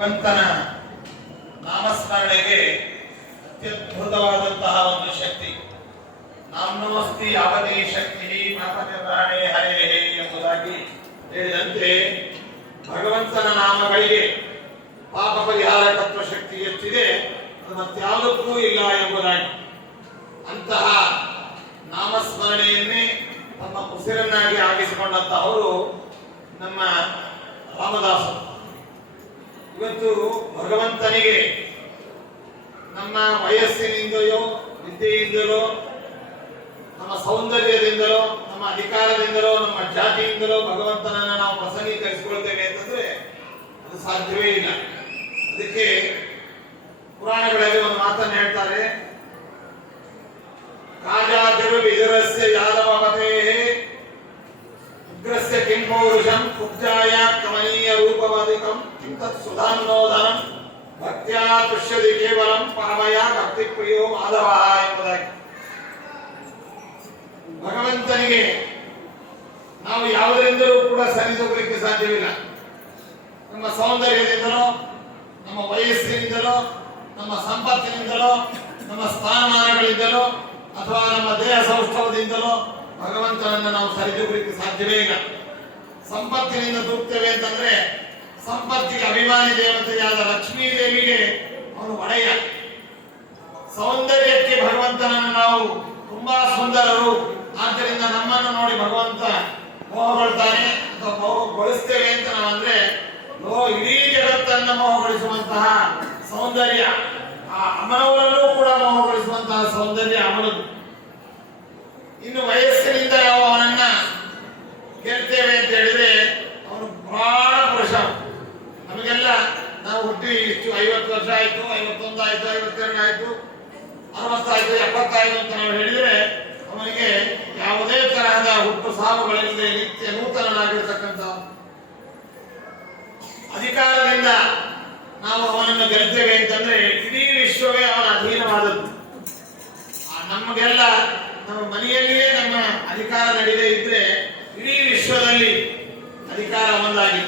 ಭಗವಂತನ ನಾಮಸ್ಮರಣೆಗೆ ಅತ್ಯದ್ಭುತವಾದಂತಹ ಒಂದು ಶಕ್ತಿ. ನಾಮ್ನೋಸ್ತಿ ಯಾವತಿ ಶಕ್ತಿ ನಾಮನಿರ್ವಹಣೆ ಹರೇ ಎಂಬುದಾಗಿ ಹೇಳಿದಂತೆ ಭಗವಂತನ ನಾಮಗಳಿಗೆ ಪಾಪ ಪರಿಹಾರಕತ್ವ ಶಕ್ತಿ ಎಷ್ಟಿದೆ ಅದು ಮತ್ಯಾವುದಕ್ಕೂ ಇಲ್ಲ ಎಂಬುದಾಗಿ ಅಂತಹ ನಾಮಸ್ಮರಣೆಯನ್ನೇ ತಮ್ಮ ಉಸಿರನ್ನಾಗಿ ಆಗಿಸಿಕೊಂಡಂತಹವರು ನಮ್ಮ ರಾಮದಾಸರು. ಇವತ್ತು ಭಗವಂತನಿಗೆ ನಮ್ಮ ವಯಸ್ಸಿನಿಂದಲೋ ವಿದ್ಯೆಯಿಂದಲೋ ನಮ್ಮ ಸೌಂದರ್ಯದಿಂದಲೋ ನಮ್ಮ ಅಧಿಕಾರದಿಂದಲೋ ನಮ್ಮ ಜಾತಿಯಿಂದಲೋ ಭಗವಂತನನ್ನು ನಾವು ಪ್ರಸನ್ನೀಕರಿಸಿಕೊಳ್ತೇವೆ ಅಂತಂದ್ರೆ ಅದು ಸಾಧ್ಯವೇ ಇಲ್ಲ. ಅದಕ್ಕೆ ಪುರಾಣಗಳಲ್ಲಿ ಒಂದು ಮಾತನ್ನು ಹೇಳ್ತಾರೆ, ಕಾಜಾತಿರು ವಿದುರಸ್ಯ ಯಾದವಮತೆ ಉಗ್ರಸ್ಯ ಕಿಂ ಪೌರುಷಂ ಕುಬ್ಜಾಯ ಕಮನೀಯ ರೂಪವಾದಿಕಂ ಕಿಂತತ್ ಸುಧಾನ್ನೋದನಂ ಭಕ್ತ್ಯಾ ತುಷ್ಯದಿ ಕೇವಲಂ ಪರಮಯ ಭಕ್ತಿ ಪ್ರಿಯೋ ಮಾಧವ ಎಂಬುದಾಗಿ. ಭಗವಂತನಿಗೆ ನಾವು ಯಾವುದರಿಂದಲೂ ಕೂಡ ಸರಿದೂಗಲಿಕ್ಕೆ ಸಾಧ್ಯವಿಲ್ಲ. ನಮ್ಮ ಸೌಂದರ್ಯದಿಂದಲೋ ನಮ್ಮ ವಯಸ್ಸಿನಿಂದಲೋ ನಮ್ಮ ಸಂಪತ್ತಿನಿಂದಲೋ ನಮ್ಮ ಸ್ಥಾನಮಾನಗಳಿಂದಲೋ ಅಥವಾ ನಮ್ಮ ದೇಹ ಸೌಷ್ಠವದಿಂದಲೋ ಭಗವಂತನನ್ನು ನಾವು ಸರಿದೂಗಲಿಕ್ಕೆ ಸಾಧ್ಯವೇ ಇಲ್ಲ. ಸಂಪತ್ತಿನಿಂದ ತೂಗ್ತೇವೆ ಅಂತಂದ್ರೆ ಸಂಪತ್ತಿಗೆ ಅಭಿಮಾನಿ ದೇವತೆಯಾದ ಲಕ್ಷ್ಮೀ ದೇವಿಗೆ ಅವನು ಒಡೆಯ. ಸೌಂದರ್ಯಕ್ಕೆ ಭಗವಂತನನ್ನು ನಾವು ತುಂಬಾ ಸುಂದರರು, ಆದ್ದರಿಂದ ನಮ್ಮನ್ನು ನೋಡಿ ಭಗವಂತ ಮೋಹಗೊಳ್ತಾನೆ ಅಥವಾ ಮೋಹಗೊಳಿಸ್ತೇವೆ ಅಂತ ನಾವಂದ್ರೆ ಇಡೀ ಜಗತ್ತನ್ನು ಮೋಹಗೊಳಿಸುವಂತಹ ಸೌಂದರ್ಯ ಆ ಅಮನವರಲ್ಲೂ ಕೂಡ ಮೋಹಗೊಳಿಸುವಂತಹ ಸೌಂದರ್ಯ ಅವನದು. ಇನ್ನು ವಯಸ್ಸಿನಿಂದ ನಾವು ಅವನನ್ನ ಗೆಲ್ತೇವೆ ಅಂತ ಹೇಳಿದ್ರೆ ಅವನು ಬಹಳ ಪುರುಷ. ನಮಗೆಲ್ಲ ನಾವು ಹುಟ್ಟಿ ಇಷ್ಟು 50 ವರ್ಷ ಆಯ್ತು, 51 ಆಯ್ತು, 52 ಆಯ್ತು, 60 ಆಯ್ತು, 70 ಆಯ್ತು ಅಂತ ನಾವು ಹೇಳಿದ್ರೆ ಅವನಿಗೆ ಯಾವುದೇ ತರಹದ ಹುಟ್ಟು ಸಾವುಗಳಿಲ್ಲದೆ ನಿತ್ಯ ನೂತನನಾಗಿರ್ತಕ್ಕಂಥ ಅಧಿಕಾರದಿಂದ ನಾವು ಅವನನ್ನು ಗೆಲ್ತೇವೆ ಅಂತಂದ್ರೆ ಇಡೀ ವಿಶ್ವವೇ ಅವನ ಅಧೀನವಾದದ್ದು. ನಮಗೆಲ್ಲ ನಮ್ಮ ಮನೆಯಲ್ಲಿಯೇ ನಮ್ಮ ಅಧಿಕಾರ ನಡೆಯದೇ ಇದ್ರೆ ಇಡೀ ವಿಶ್ವದಲ್ಲಿ ಅಧಿಕಾರ ಒಂದಾಗಿ.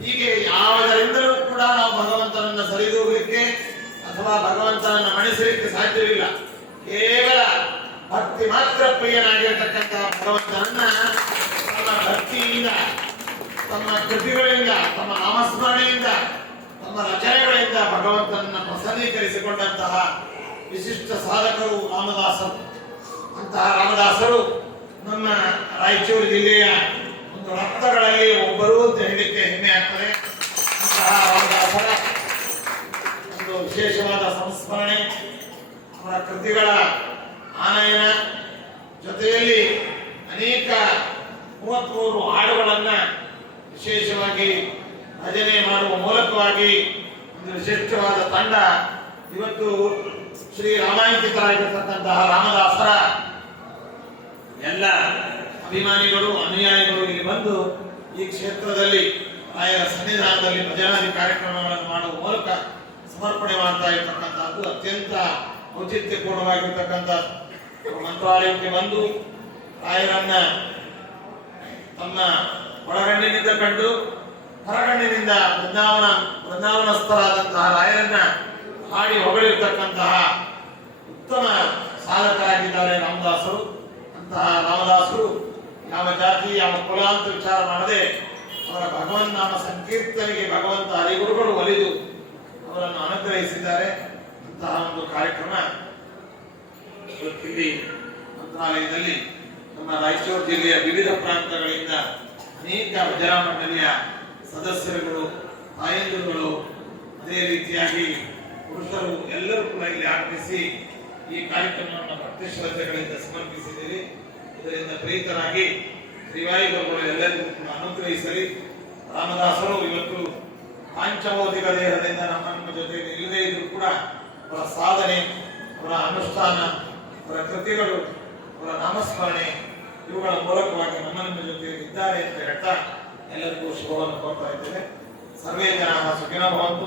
ಹೀಗೆ ಯಾವುದರಿಂದಲೂ ಕೂಡ ನಾವು ಭಗವಂತನನ್ನು ಸರಿದೂಗಲಿಕ್ಕೆ ಅಥವಾ ಭಗವಂತನನ್ನು ಮಣಿಸಲಿಕ್ಕೆ ಸಾಧ್ಯವಿಲ್ಲ. ಕೇವಲ ಭಕ್ತಿ ಮಾತ್ರ ಪ್ರಿಯನಾಗಿರ್ತಕ್ಕಂತಹ ಭಗವಂತನನ್ನ ತಮ್ಮ ಭಕ್ತಿಯಿಂದ, ತಮ್ಮ ಕೃತಿಗಳಿಂದ, ತಮ್ಮ ನಾಮಸ್ಮರಣೆಯಿಂದ, ತಮ್ಮ ರಚನೆಗಳಿಂದ ಭಗವಂತನನ್ನು ಪ್ರಸನ್ನೀಕರಿಸಿಕೊಂಡಂತಹ ವಿಶಿಷ್ಟ ಸಾಧಕರು ರಾಮದಾಸರು. ಅಂತಹ ರಾಮದಾಸರು ನಮ್ಮ ರಾಯಚೂರು ಜಿಲ್ಲೆಯ ಒಂದು ರಕ್ತಗಳಲ್ಲಿ ಒಬ್ಬರು ಅಂತ ಹೇಳಲಿಕ್ಕೆ ಹೆಮ್ಮೆ ಆಗ್ತದೆ. ಅಂತಹ ರಾಮದಾಸರ ಒಂದು ವಿಶೇಷವಾದ ಸಂಸ್ಮರಣೆ, ಅವರ ಕೃತಿಗಳ ಆನಯನ ಜೊತೆಯಲ್ಲಿ ಅನೇಕ 33 ಹಾಡುಗಳನ್ನ ವಿಶೇಷವಾಗಿ ಭಜನೆ ಮಾಡುವ ಮೂಲಕವಾಗಿ ಒಂದು ವಿಶಿಷ್ಟವಾದ ತಂಡ ಇವತ್ತು ಶ್ರೀ ರಾಮಾಂಕಿತರಾಗಿರ್ತಕ್ಕಂತಹ ರಾಮದಾಸರ ಎಲ್ಲ ಅಭಿಮಾನಿಗಳು, ಅನುಯಾಯಿಗಳು ಇಲ್ಲಿ ಬಂದು ಈ ಕ್ಷೇತ್ರದಲ್ಲಿ ರಾಯರ ಸನ್ನಿಧಾನದಲ್ಲಿ ಭಜನಾದಿ ಕಾರ್ಯಕ್ರಮಗಳನ್ನು ಮಾಡುವ ಮೂಲಕ ಸಮರ್ಪಣೆ ಮಾಡ್ತಾ ಇರ್ತಕ್ಕಂಥದ್ದು ಅತ್ಯಂತ ಔಚಿತ್ಯಪೂರ್ಣವಾಗಿರ್ತಕ್ಕಂಥ ಮಂತ್ರಾಲಯಕ್ಕೆ ಬಂದು ರಾಯರನ್ನ ತಮ್ಮ ಒಳಗಣ್ಣಿನಿಂದ ಕಂಡು ಹೊರಗಣ್ಣಿನಿಂದ ಬೃಂದಾವನಸ್ಥರಾದಂತಹ ರಾಯರನ್ನ ಹಾಡಿ ಹೊಗಳಿರ್ತಕ್ಕಂತಹ ಉತ್ತಮ ಸಾಧಕರಾಗಿದ್ದಾರೆ ರಾಮದಾಸರು. ಅಂತಹ ರಾಮದಾಸರು ಯಾವ ಜಾತಿ ಯಾವ ಕುಲ ಅಂತ ವಿಚಾರ ಮಾಡದೆ ಅವರ ಭಗವನ್ ನಾಮ ಸಂಕೀರ್ತನೆಗೆ ಭಗವಂತ ಹರಿಗುರುಗಳು ಒಲಿದು ಅವರನ್ನು ಅನುಗ್ರಹಿಸಿದ್ದಾರೆ. ಅಂತಹ ಒಂದು ಕಾರ್ಯಕ್ರಮ ಇಲ್ಲಿ ಮಂತ್ರಾಲಯದಲ್ಲಿ ನಮ್ಮ ರಾಯಚೂರು ಜಿಲ್ಲೆಯ ವಿವಿಧ ಪ್ರಾಂತಗಳಿಂದ ಅನೇಕ ಭಜನಾ ಮಂಡಳಿಯ ಸದಸ್ಯರುಗಳು, ತಾಯಂದಿರುಗಳು, ಅದೇ ರೀತಿಯಾಗಿ ಪುರುಷರು ಎಲ್ಲರೂ ಕೂಡ ಇಲ್ಲಿ ಆಗಮಿಸಿ ಈ ಕಾರ್ಯಕ್ರಮವನ್ನು ಭಕ್ತಿ ಶ್ರದ್ಧೆಗಳಿಂದ ಸಮರ್ಪಿಸಿದ್ದೀರಿ. ಇದರಿಂದ ಪ್ರೀತರಾಗಿ ಶ್ರೀವಾಯುಗುರುಗಳು ಎಲ್ಲರಿಗೂ ಕೂಡ ಅನುಗ್ರಹಿಸಲಿ. ರಾಮದಾಸರು ಇವತ್ತು ಪಾಂಚಭೌತಿಕ ದೇಹದಿಂದ ನಮ್ಮ ಜೊತೆ ಇಲ್ಲದೇ ಇದ್ರೂ ಕೂಡ ಅವರ ಸಾಧನೆ, ಅವರ ಅನುಷ್ಠಾನ, ಅವರ ಕೃತಿಗಳು, ಅವರ ನಾಮಸ್ಮರಣೆ ಇವುಗಳ ಮೂಲಕವಾಗಿ ನಮ್ಮ ಜೊತೆ ಇದ್ದಾರೆ ಅಂತ ಹೇಳ್ತಾ ಎಲ್ಲರಿಗೂ ಶುಭವನ್ನು ಕೋರ್ತಾ ಇದ್ದೇನೆ. ಸರ್ವೇ ಜನ ಸುಖಿನೋ ಭವಂತು.